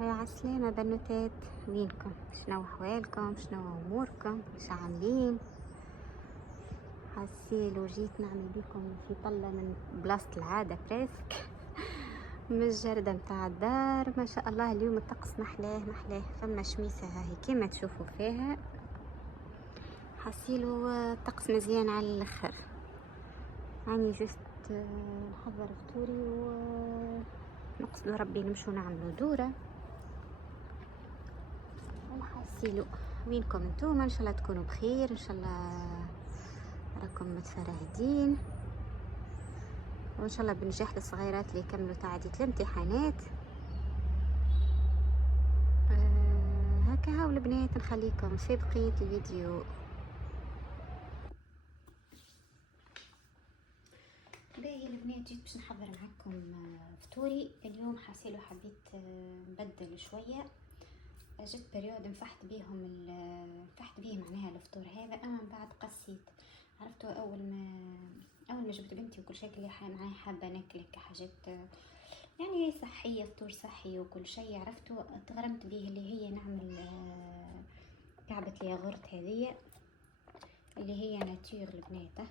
يا عسلامة بنوتات، وينكم؟ شنو احوالكم؟ شنو اموركم؟ مش عاملين؟ حسيلو جيت نعمل بكم في طلة من بلاصة العادة بريسك من الجردة متاع الدار. ما شاء الله اليوم الطقس محلاه محلاه، فما شميسة هاي كيما تشوفوا فيها. حسيلو الطقس مزيان على الاخر. يعني جست نحضر فطوري ونقصد ربي نمشو نعملو دورة. حسيلو وينكم انتوما؟ ان شاء الله تكونوا بخير، ان شاء الله راكم متفرهدين، وان شاء الله بنجاح للصغيرات اللي يكملوا تعدية الامتحانات. هكا هاو البنات، نخليكم في بقية الفيديو. باهي البنات، جيت باش نحضر معكم فطوري اليوم. حسيلو حبيت نبدل شويه. جت بريود نفحت بيهم معناها الفطور هذا، اما من بعد قسيت. عرفتوا اول ما جبت بنتي وكل شيء اللي معايا حابه ناكل حاجات يعني صحيه، فطور صحي وكل شيء. عرفتوا تغرمت به اللي هي نعمل كعبه الياغورت هذه اللي هي ناتور البنات.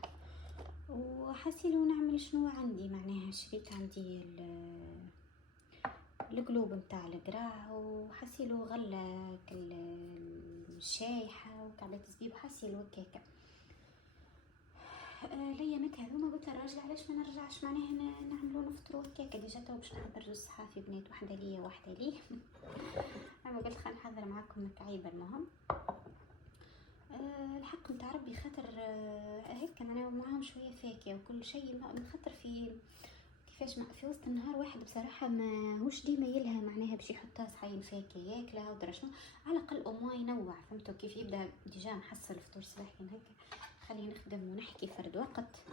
وحسيلو نعمل شنو عندي معناها، شريت عندي القلوب متاع القراع، وحسيلو غلة الشايحة وكعبة زبيب، وحسيلو كيكة. ليامات هذوما قلت للراجل علاش ما نرجعش معناها نعملو نفطرو كيكة. ديجا تو باش نحضر جوج صحافي بنات، وحده ليا وحده ليه اما قلت خلينا نحضر معاكم مكعيبة. المهم الحق نتاع ربي خاطر هيك معناها معاهم شويه فاكهه وكل شيء، خاطر في كيفاش في وسط النهار واحد بصراحه ما هوش ديما يلها معناها باش يحطها صحين فاكهه ياكلها ودرا شنو، على الاقل ما ينوع. فهمتوا كيف؟ يبدا ديجا محصل فطور صباحي هكا. خلينا نخدم ونحكي فرد وقت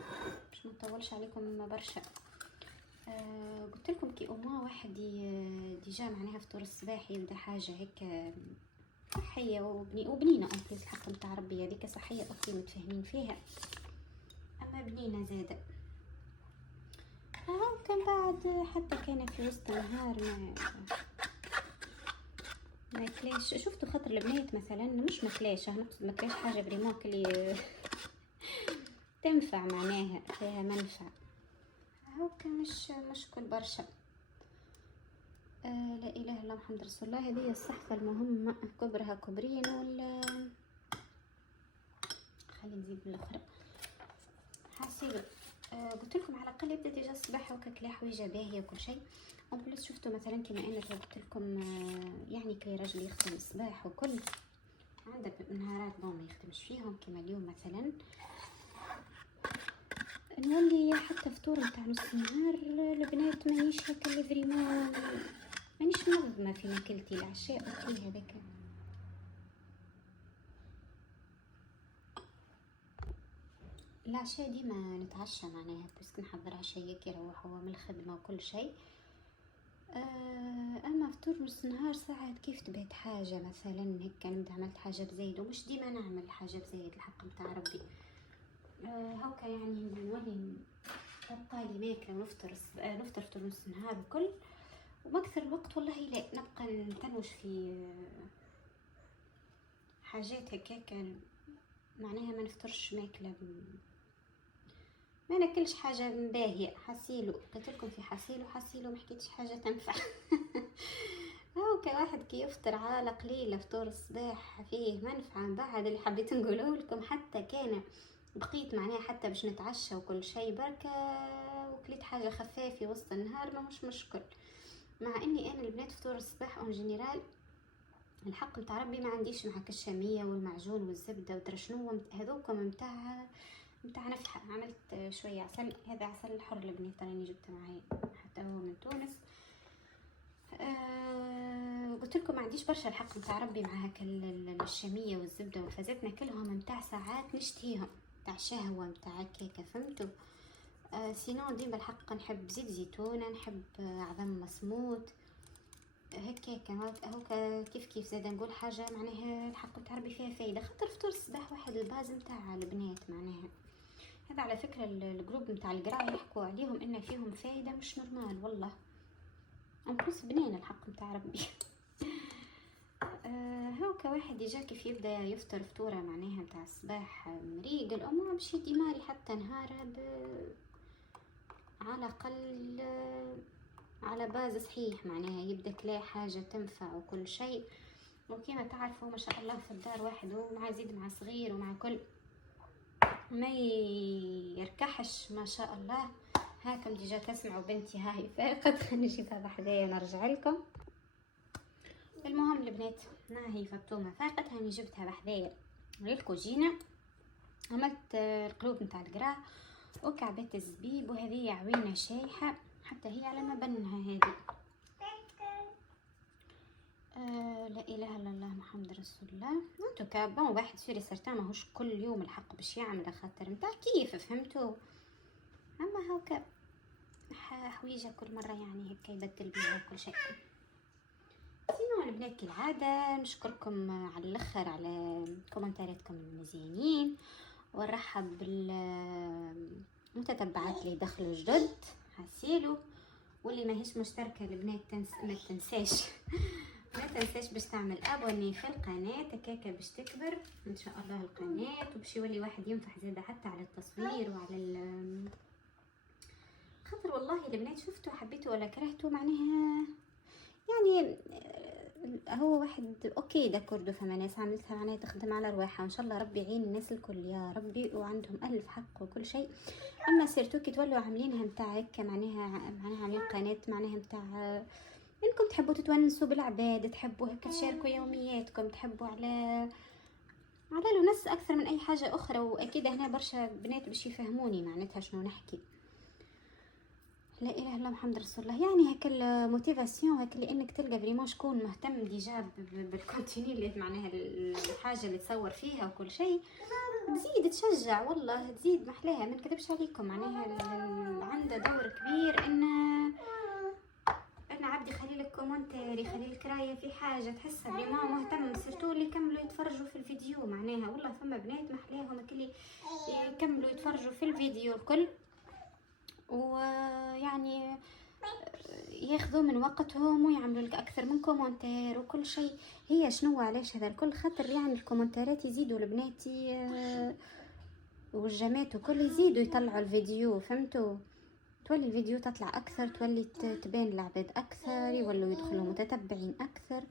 باش ما نطولش عليكم برشا. قلت لكم كي واحد ديجا معناها فطور الصباحي يبدا حاجه هيك صحيه وبنينه اون بليس. الحق نتاع ربي هذيك صحيه اوكي متفاهمين فيها، اما بنينه زاده. كان بعد حتى كان في وسط النهار ما كلاش. شفتوا خاطر البنات مثلا مش مكلاش، نقصد مكلاش حاجه بريموك اللي تنفع معناها فيها منفع. كان مش كل برشا. لا اله الا الله محمد رسول الله. هذه الصحفه المهمه كبرها كبرين ولا خلي نزيد بالاخرى. حاسيلو قلت لكم على الاقل يبدا ديجا الصباح هكا كلا حويجه باهيه وكل شيء. اون بليس شفتوا مثلا كما انا قلت لكم يعني كي راجل يخدم الصباح وكل عندك نهارات ما يخدمش فيهم كما اليوم مثلا، نولي حتى فطور نتاع نص النهار البنات مانيش هكا اللي فريمون مانيش منظمه في ماكلتي. العشاء اوكي هذاك العشاء ديما نتعشى معناها بس نحضر عشاء كي يروح هو من الخدمه وكل شيء. اما فطور نص النهار ساعات كيف تبات حاجه مثلا هيك نبدا عملت حاجه بزايد، ومش ديما نعمل حاجه بزايد الحق نتاع ربي. هكا يعني نولي نبقى لي ماكله ونفطر فطور نص النهار وكل، وبكثر الوقت والله لا نبقى نتنوش في حاجات هكاك معناها ما نفطرش ماكله ما ناكلش حاجه باهيه. حسيلو قلت لكم في حسيلو ما حكيتش حاجه تنفع هو كواحد كي يفطر على قليله فطور الصباح فيه منفعه. من بعد اللي حبيت نقوله لكم حتى كان بقيت معناها حتى باش نتعشى وكل شيء بركه وكليت حاجه خفافه وسط النهار ما مش مشكل. مع اني انا البنات فطور الصباح اون جينيرال الحق نتاع ربي ما عنديش معك الشاميه والمعجون والزبده ودرا شنو هذوكم نتاع نفحه. عملت شويه عسل، هذا عسل الحر البنات راني جبته معي حتى هو من تونس. قلت لكم ما عنديش برشا الحق نتاع ربي مع هكا الشاميه والزبده والفازات ناكلهم نتاع ساعات نشتهيهم نتاع شهوه نتاع كيكه. فهمتوا؟ سينون ديما الحق نحب زيت زيتونه، نحب عظم مسموط هكاك. هوكا كيف زاد نقول حاجه معناها الحق نتاع ربي فيها فايده. خاطر فطور الصباح واحد الباز نتاع البنات معناها هذا على فكره الجروب نتاع القرايه يحكوا عليهم ان فيهم فايده مش نورمال والله. بلس بنين الحق نتاع ربي هاكا واحد يجا كيف يبدا يفطر فطوره معناها متاع الصباح مريق الأم باش يديماري حتى نهارها على الاقل على باز صحيح، معناها يبدا كلا حاجه تنفع وكل شيء. وكما تعرفوا ما شاء الله في الدار واحد ومع زيد مع صغير ومع كل ما يركحش ما شاء الله. هاكم ديجا تسمعوا بنتي هاي فاقت، خليني نجيبها بحذايا ونرجع لكم. المهم البنات هاي فطومه فاقت، هاني جبتها بحذايا للكوجينه. عملت القلوب نتاع القرع وكعبات الزبيب، وهذه عوينه شايحه حتى هي على ما بنها هذه. لا اله الا الله محمد رسول الله. انتو كابون واحد سوري سرتا ماهوش كل يوم الحق باش يعمل خاطر نتاع كيف فهمتوا، اما هاكا حويجه كل مره يعني هكا يبدل بيها كل شيء. سينو البنات كالعاده نشكركم على الاخر على كومنتاراتكم المزيانين، ونرحب بالمتتبعات اللي دخلوا جدد حسيلو، واللي ماهيش مشتركه البنات ما تنساش ما تنساش باش تعمل ابوني في القناه هكاكا باش تكبر ان شاء الله القناه، وباش يولي واحد ينفع زاده حتى على التصوير وعلى خاطر والله البنات شفتوا حبيتوا ولا كرهتوا معناها يعني هو واحد اوكي داكوردو، فما ناس عملتها معناها تخدم على رواحها، وان شاء الله ربي يعين الناس الكل يا ربي وعندهم الف حق وكل شيء. اما سيرتو كي تولوا عاملينها نتاع هكا معناها عاملين قناه معناها نتاع انكم تحبوا تتونسوا بالعباد، تحبوا هكا تشاركوا يومياتكم، تحبوا على لو ناس اكثر من اي حاجه اخرى. واكيد هنا برشا بنات باش يفهموني معناتها شنو نحكي. لا اله الا محمد رسول الله. يعني هكا الموتيفاسيون هكا لانك تلقى فريمون شكون مهتم ديجا بالكونتيني اللي معناها الحاجه اللي تصور فيها وكل شيء، تزيد تشجع والله، تزيد محلاها. ما نكذبش عليكم معناها عنده دور كبير ان عبد يخلي لك كومنتاري، يخلي لك رايه في حاجه تحسها فريمون مهتم، سيرتو اللي يكملوا يتفرجوا في الفيديو معناها. والله ثم بنات محلاهم اللي يكملوا يتفرجوا في الفيديو الكل، ويعني ياخذوا من وقتهم ويعملوا لك اكثر من كومنتير وكل شيء. هي شنو علاش هذا الكل؟ خاطر يعني الكومنتارات يزيدوا البنات والجمات وكل يزيدوا يطلعوا الفيديو فهمتوا، تولي الفيديو تطلع اكثر، تولي تبان العباد اكثر، يولوا يدخلوا متتبعين اكثر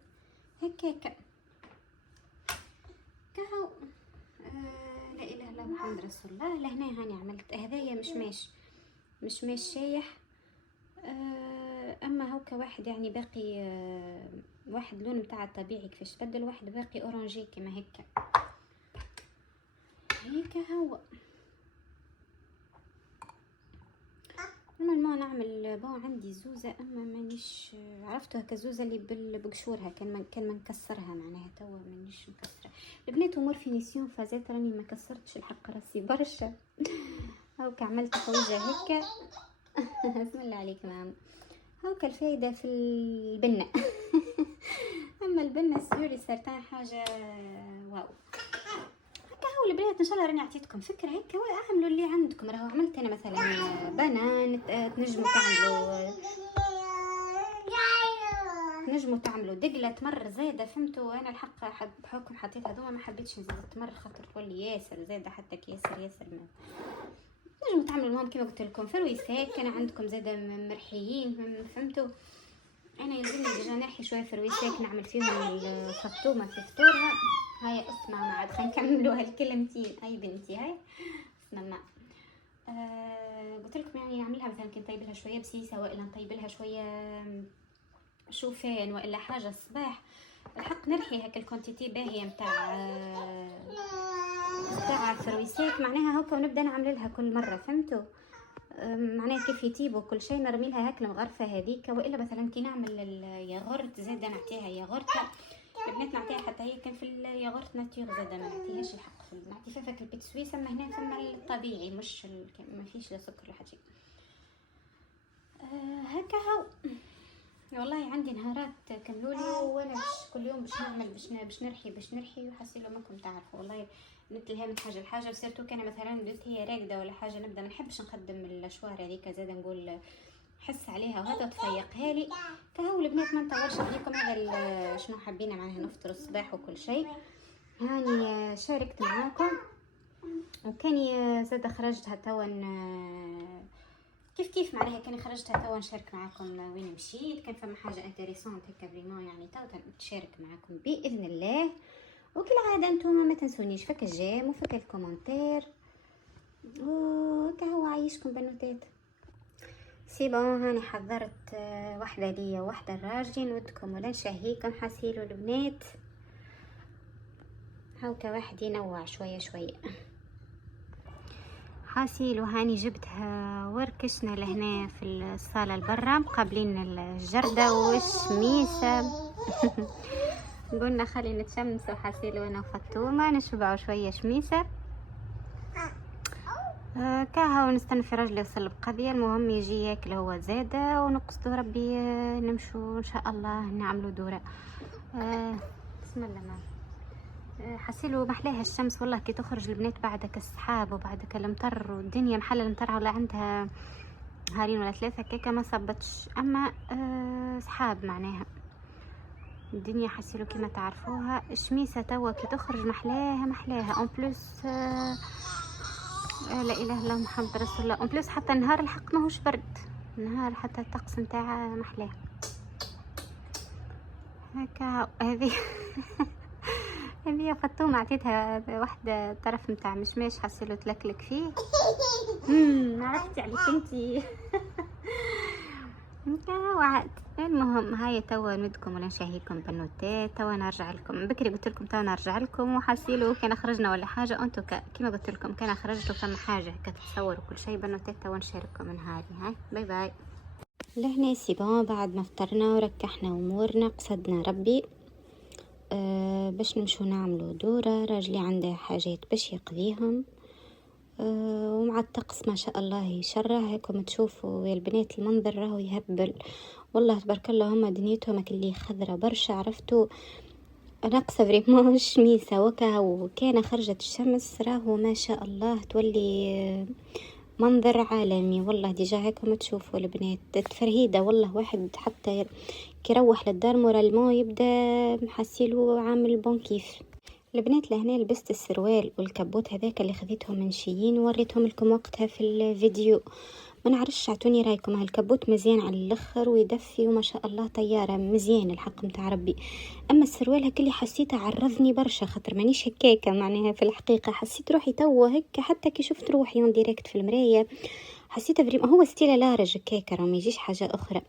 هكاك كهو. لا اله الا محمد رسول الله. لهنا هاني عملت هذايا مش شايح. اما هوكا واحد يعني باقي واحد لون متاع الطبيعي كيفاش بدل، واحد باقي اورانجي كما هيك هو. ما نعمل بون عندي زوزه، اما مانيش عرفتها كزوزه اللي بقشورها كان منكسرها معناها توا مانيش مكسره البنات. امور فينيسيون فازات راني ما كسرتش الحق راسي برشا هاكا عملت حويجه هكا بسم الله عليك ماما. هاكا الفايده في البنه اما البنه سيوري صارت حاجه واو. هو البنات ان شاء الله راني عطيتكم فكره هيك، اعملوا اللي عندكم. راهو عملت انا مثلا بنان تنجموا تعملوا دقله تمر زاده فهمتوا. انا الحق بحكم حطيت هذوما ما حبيتش نزيد تمر خاطر تولي ياسر زاده حتى ياسر ما نجموا تعملوا. المهم كما قلت لكم فرويسات كان عندكم زاده مرحيين فهمتوا. انا يلزمني ديجا نحي شويه فرويسات نعمل فيهم الفطومه في فطورها. هاي اسمع ما عاد خلينا نكملوا هالكلمتين. هاي بنتي هاي اسمع قلت لكم يعني نعملها مثلا كي نطيب لها شويه بسيسه، والا نطيب لها شويه شوفان والا حاجه الصباح. الحق نرحي هكا الكونتيتي باهيه نتاع فرويسات معناها هكا، ونبدا نعمل لها كل مره فهمتوا معناها كيف يطيب وكل شيء. نرمي لها هاك المغرفه هذيك، والا مثلا كي نعمل الياغورت زاده نعطيها ياغورت. البنات نعطيها حتى هي كان في الياغورت ناتيغ زاده ما نعطيهاش الحق نعطي فيها فاك البيت سويس. اما هنا ثم الطبيعي مش ما فيش لا سكر ولا حاجه. هكا هو والله عندي نهارات كملولي وانا كل يوم باش نعمل باش نرحي وحسيلو ماكم تعرفوا والله نتلها من حاجه لحاجه. وسيرتو كان مثلا بدت هي راقده ولا حاجه نبدا ما نحبش نخدم الاشوار هذيك زاده نقول حس عليها وهذا تفيقها لي. فهو البنات ما نطولش عليكم، هذا شنو حبينا معناها نفطر الصباح وكل شيء. هاني شاركت معاكم، وكاني زاد خرجتها توا كيف معناها كاني خرجتها توا نشارك معاكم وين مشيت. كان فما حاجه انتريسونت هكا فريمون يعني توا نشارك معاكم باذن الله. وكالعاده انتوما ما تنسونيش فك الجيم وفك الكومنتير، وكا هو عايشكم بنوتات. سي بون، هاني حضرت واحده ليا وواحده لراجلي، نودكم ولا نشهيكم حسيلو البنات. هاكا واحد ينوع شويه شويه. حاسيل وهاني جبتها وركشنا لهنا في الصالة البرة مقابلين الجردة والشميسة. قلنا خلي نتشمسوا حاسيل وانا وفطومة نشبعوا شوية شميسة كاها، ونستنى في رجلي يوصل بقضية. المهم يجي ياكل هو زادة، ونقصدوا ربي نمشوا ان شاء الله نعملوا دورة. بسم الله. ما حسيلو محلاها الشمس والله كي تخرج البنات بعدك السحاب وبعدك المطر، والدنيا محل المطر على عندها هارين ولا 3 كيكه ما صبتش، اما سحاب معناها الدنيا. حسيلو كما تعرفوها الشميسه توا كي تخرج محلاها اون بلوس. لا اله الا محمد رسول الله. اون بلوس حتى النهار الحق ماهوش برد، النهار حتى الطقس نتاعها محلاه هكا. هذه هذه فطومة عطيتها واحدة طرف متاع مشماش حسيلو تلكلك فيه. عرفتي عليك انتي. وعد. المهم هاي توا نودكم ولا نشاهيكم بنوتات. توا نرجع لكم بكري، قلت لكم توا نرجع لكم وحسيلو كان خرجنا ولا حاجة. انتو كيما قلت لكم كان خرجتوا فما حاجة كتصور وكل شيء بنوتات. توا نشارككم من هذه. هاي باي باي. لهنا سي بون، بعد ما فطرنا وركحنا امورنا قصدنا ربي باش نمشو نعملو دورة. راجلي عنده حاجات باش يقضيهم، ومع الطقس ما شاء الله يشرع. هيكم تشوفوا يا البنات المنظر راهو يهبل والله تبارك الله. هما دنيتهم كلي خضرة برشا، عرفتوا ناقصة فريمون الشميسة وكا. وكان خرجت الشمس راهو ما شاء الله تولي منظر عالمي والله. ديجا هيكم تشوفوا البنات تفرهيدة والله. واحد حتى كيروح للدار مورالمون يبدا محسيلو عامل بون كيف. البنات لهنا لبست السروال والكبوت هذاك اللي خذيتهم من شيين ووريتهم لكم وقتها في الفيديو. ما نعرفش اعطوني رايكم. هالكبوت مزيان على الاخر ويدفي وما شاء الله طياره مزيان الحق متاع ربي. اما السروال هكا اللي حسيته عرضني برشا خاطر مانيش هكاكا معناها في الحقيقه. حسيت روحي توا هكا حتى كي شفت روحي اون ديريكت في المرايه حسيت فريم هو ستيل لارج هكاكا راه ما يجيش حاجه اخرى.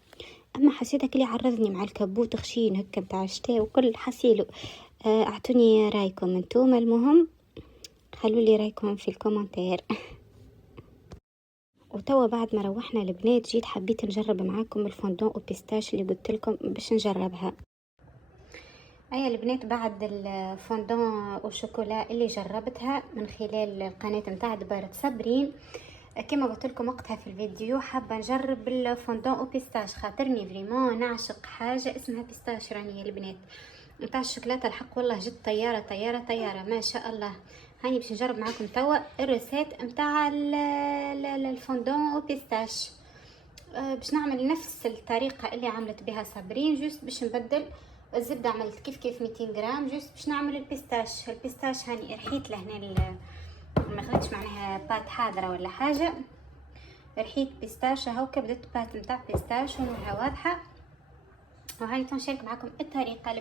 اما حسيتك اللي عرضني مع الكبوت خشين هكا متاع الشتاء وكل حسيلو. اعطوني رايكم انتم. المهم خلوا لي رايكم في الكومنتير. وتوا بعد ما روحنا البنات جيت حبيت نجرب معاكم الفوندون وبيستاش اللي قلت لكم باش نجربها. اي البنات بعد الفوندون والشوكولا اللي جربتها من خلال القناه نتاع دبارة صابرين كما قلت لكم وقتها في الفيديو، حابه نجرب الفوندون وبيستاش خاطرني فريمون نعشق حاجه اسمها بيستاش. راني البنات نتاع الشوكولاته الحق والله جد طياره طياره طياره ما شاء الله. هاني باش نجرب معاكم توا الريسيت نتاع الفوندون وبيستاش. باش نعمل نفس الطريقه اللي عملت بها صابرين، جوست باش نبدل الزبده. عملت كيف 200 غرام جوست باش نعمل البيستاش. البيستاش هاني رحيت لهنا ما خدتش معناها بات حاضره ولا حاجه، رحيت بيستاش هاكا بدت بات نتاع بيستاش ونورها واضحه. وهاني تنشارك معكم الطريقه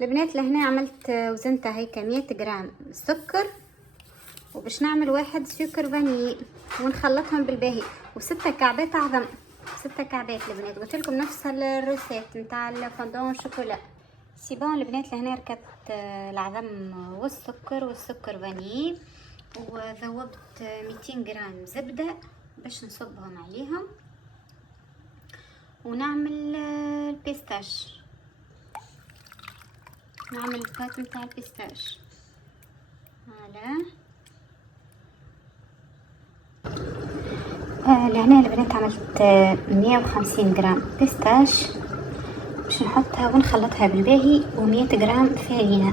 البنات لهنا عملت وزنتها هيك 100 غرام سكر، وباش نعمل 1 سكر فاني ونخلطهم بالباهي، و6 كعبات عظم. 6 كعبات البنات قلت لكم نفس الروسيت نتاع الفوندون الشوكولا. سي بون البنات لهنا ركبت العظم والسكر فاني، وذوبت 200 غرام زبده باش نصبهم عليهم ونعمل البيستاش. نعمل البات نتاع البيستاش. هلا لهنا البنات عملت 150 غرام بيستاش باش نحطها ونخلطها بالباهي، و100 غرام فارينة.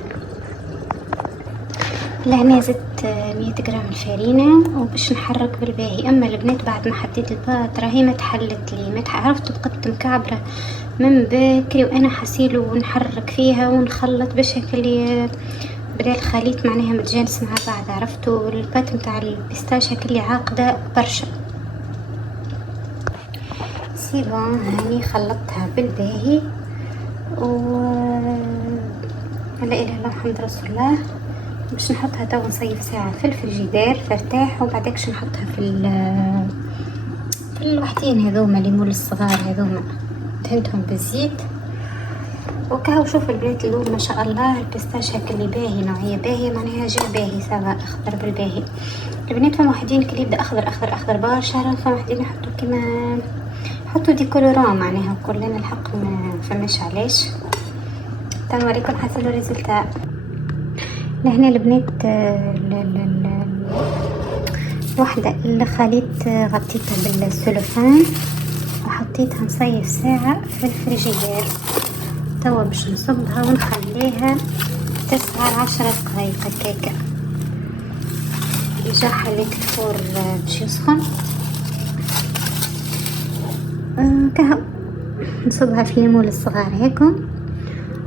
لهنا زدت 100 جرام الفارينة وباش نحرك بالباهي. اما البنات بعد ما حطيت الباط راهي ما تحلت لي، ما عرفت بقت مكعبرة من بكري وانا حسيله ونحرك فيها ونخلط باش هيك اللي بدا الخليط معناها متجانس مع بعض. عرفتوا الباط متاع البيستاش هيك اللي عاقدة برشا. سي بون هاني خلطتها بالباهي و لا اله الا الله محمد رسول الله. باش نحطها تو نصيف ساعة في الفريجيدير ترتاح، وبعدكش نحطها في الوحدين هذوما اللي مول الصغار هذوما دهنتهم بالزيت وكهو. شوف البنات اللون ما شاء الله البيستاش هاك اللي باهي، نوعية باهية معناها جا باهي سواء اخضر بالباهي. البنات فما وحدين كي يبدا اخضر اخضر اخضر برشا، فما وحدين يحطوا كيما يحطوا دي كولورون معناها كلنا الحق ما فماش علاش. تنوريكم حسب الريزلتات. لهنا البنات واحدة الخليط غطيتها بالسلوفان وحطيتها نصيف ساعة في الفريجيدير. توا باش نصبها ونخليها 9-10 دقايق هكاكا. ديجا حليت الفور باش يسخن كهو. نصبها في المول الصغار هيكم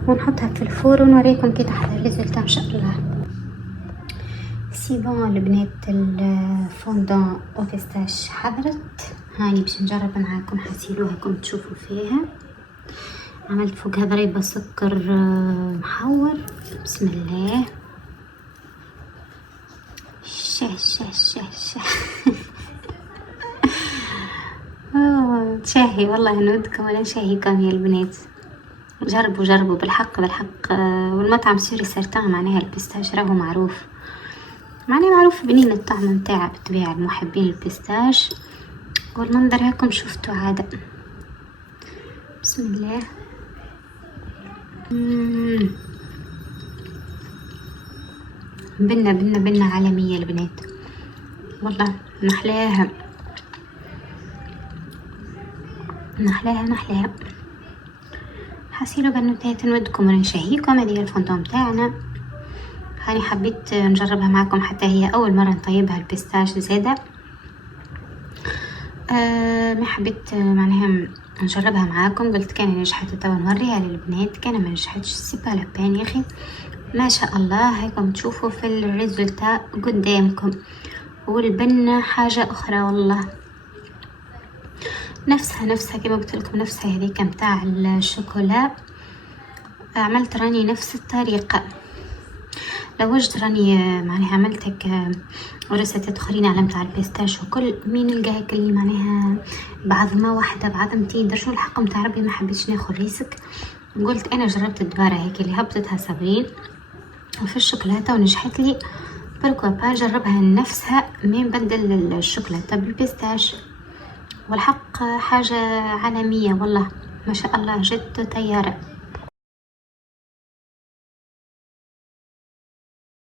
ونحطها في الفور ونوريكم كي تحضر الريزلت ان شاء الله. سي بون البنات الفوندون او بيستاش حضرت. هاني باش نجرب معاكم حسيلوهاكم تشوفوا فيها. عملت فوق هذا ريبة سكر محور. بسم الله. شه شه شه شه شاهي والله نودكم ولا شاهيكم يا البنات. جربوا جربوا بالحق بالحق. والمطعم سوري سرطان معناها البيستاش راهو معروف، معناها معروف بنين الطعم متاعه بالطبيعة المحبين البيستاش. والمنظر هاكم شفتوا عادة. بسم الله. بنا بنا بنا عالمية البنات والله. نحلاها نحلاها نحلاها. حسيلو بنوتات نودكم ونشهيكم. هذه الفندق متاعنا. هاني حبيت نجربها معكم حتى هي اول مره نطيبها البيستاش زاده. ما حبيت معناها نجربها معاكم. قلت كان نجحت توا نوريها للبنات، كان ما نجحتش سيبا لبان يا اخي ما شاء الله. هيكم تشوفوا في الريزلتات قدامكم. والبنه حاجه اخرى والله، نفسها كما قلت لكم، نفسها هذيك متاع الشوكولا. عملت راني نفس الطريقه. لو وجد راني معناها عملت هيك ورسات اخرين على متاع البيستاش وكل مين نلقى هيك اللي معناها بعظمه واحده بعظمتين درجوا الحق متاع ربي ما حبيتش ناخذ ريسك. قلت انا جربت الدباره هيك اللي هبطتها صابرين وفي الشوكولاته ونجحت لي، بركوا با جربها نفسها ما نبدل الشوكولاته بالبيستاش. والحق حاجه عالميه والله ما شاء الله جد طياره.